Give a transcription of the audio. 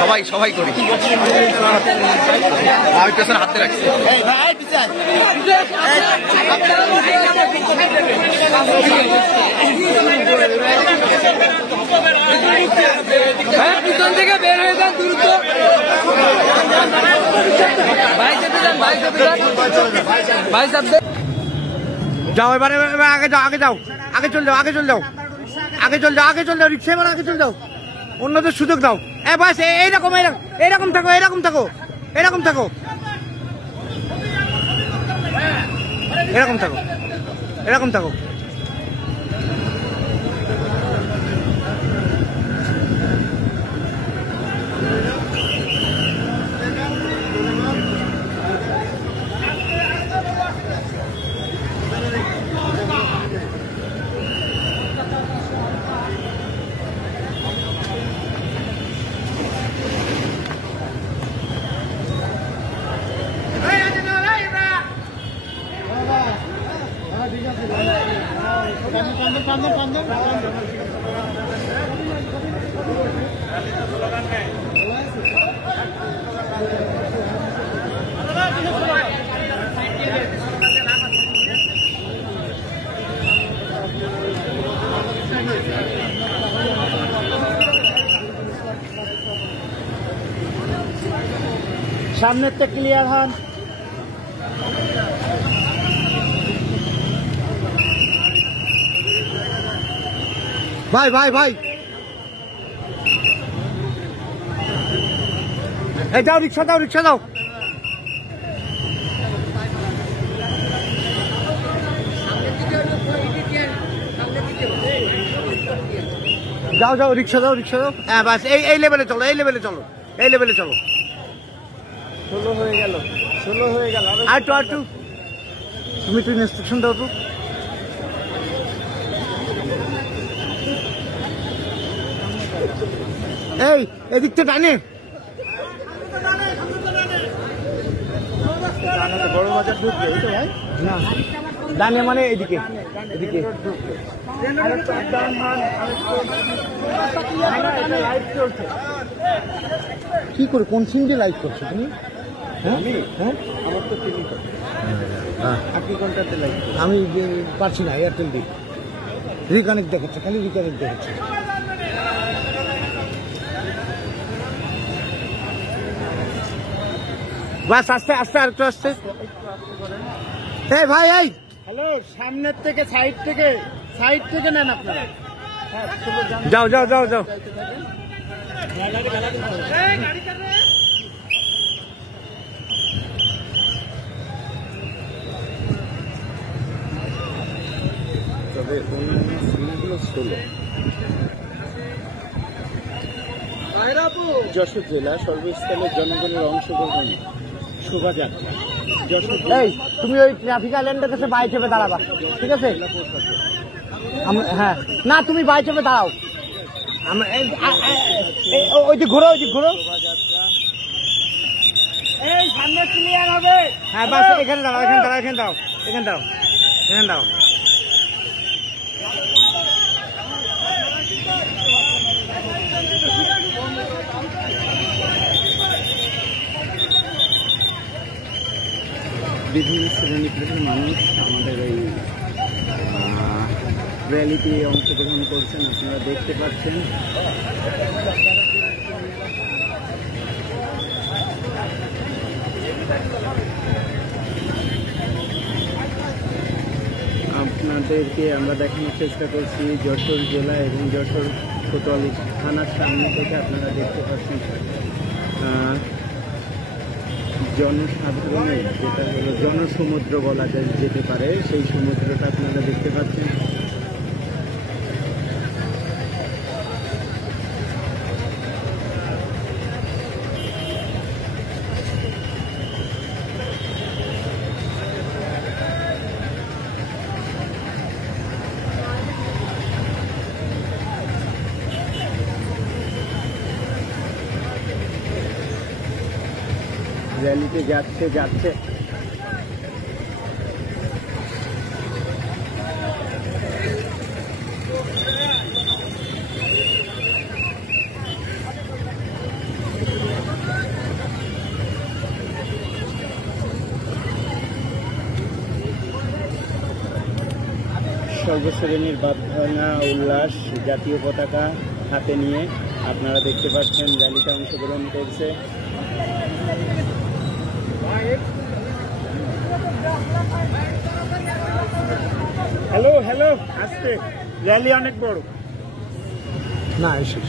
সবাই সবাই করি আমি পেছনে হাতে রাখছি পিছন থেকে বের হয়ে যান দ্রুত যাও এবারে আগে যাও আগে যাও আগে চল যাও আগে চল যাও আগে চল যাও আগে চল যাও রিক্সা এবার আগে চল যাও অন্যদের সুযোগ দাও বাস এইরকম এইরকম থাকো এরকম থাকো এরকম থাকো এরকম থাকো এরকম থাকো সামনের তো ক্লিয়ার হন ভাই ভাই ভাই এই যাও রিক্সা দাও রিক্সা দাও যাও যাও রিক্সা দাও হ্যাঁ বাস এই লেভেলে চলো এই লেভেলে চলো এই লেভেলে চলো 16 হয়ে গেল আর একটু তুমি তুই ইনস্ট্রাকশন দাও তো এই এদিক থেকে টানে বড় বাজার ঢুকবে না ডানে মানে এদিকে এদিকে কি করে কোন সিম দিয়ে লাইভ করছো তুমি আমার তো আপনি কোনটাতে লাইভ আমি পারছি না এয়ারটেল দিই রিকানেক্ট দেখাচ্ছে খালি রিকানেক্ট দেখাচ্ছে বাস আস্তে আস্তে আর একটু আস্তে এই ভাই এই হ্যালো সামনের থেকে সাইড থেকে নেন আপনারা যাও যাও যাও যাও তবে অন্যান্য সিমগুলো ষোলো যশোর জেলা সর্বস্তরের জনগণের অংশগ্রহণ শোভাযাত্রা এই তুমি ওই ট্রাফিক আইল্যান্ডের কাছে বাইক চেপে দাঁড়াবা ঠিক আছে হ্যাঁ না তুমি বাইক চেপে দাঁড়াও ওই যে ঘোরো এই সামনে ক্লিয়ার হবে হ্যাঁ বাস এখানে দাঁড়াও এখানে দাও বিভিন্ন শ্রেণী পেশার মানুষ আমাদের এই র্যালিতে অংশগ্রহণ করছেন আপনারা দেখতে পাচ্ছেন আপনাদেরকে আমরা দেখানোর চেষ্টা করছি যশোর জেলা এবং যশোর কোতোয়ালি থানার সামনে থেকে আপনারা দেখতে পাচ্ছেন জনসাধারণের যেটা হলো জনসমুদ্র বলা যেতে পারে সেই সমুদ্রটা আপনারা দেখতে পাচ্ছেন র্যালিতে যাচ্ছে যাচ্ছে। সর্বশ্রেণীর বাঁধভাঙা উল্লাস, জাতীয় পতাকা হাতে নিয়ে আপনারা দেখতে পাচ্ছেন র্যালিতে অংশগ্রহণ করছে। হ্যালো হ্যালো, আজকে র্যালি অনেক বড় না, এসে